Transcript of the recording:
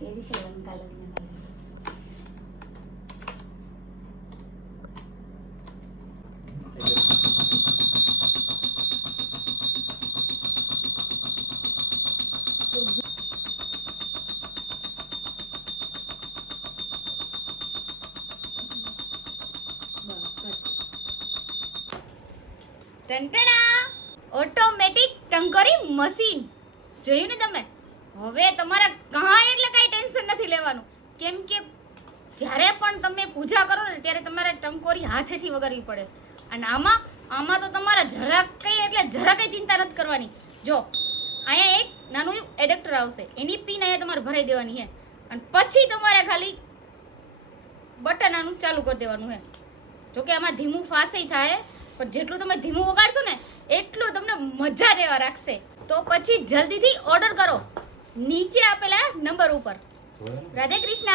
तेरी के लंका लगने वाली ટંટણા ઓટોમેટિક ટંકરી મશીન જોયું ને તમે. હવે તમારે કાંઈ એટલે કાંઈ ટેન્શન નથી લેવાનું, કેમ કે જ્યારે પણ તમે પૂજા કરો ને ત્યારે તમારે ટંકોરી હાથેથી વગાડવી પડે. અને આમાં તો તમારે જરાક કંઈ ચિંતા નથી કરવાની. જો અહીંયા એક નાનું એડેપ્ટર આવશે, એની પિન અહીંયા તમારે ભરાઈ દેવાની છે અને પછી તમારે ખાલી બટન આનું ચાલુ કરી દેવાનું છે. જોકે આમાં ધીમું ફાસ્ટ થાય, પણ જેટલું તમે ધીમું વગાડશો ને એટલું તમને મજા જેવા રાખશે. તો પછી જલ્દીથી ઓર્ડર કરો નીચે આપેલા નંબર ઉપર. રાધે કૃષ્ણ.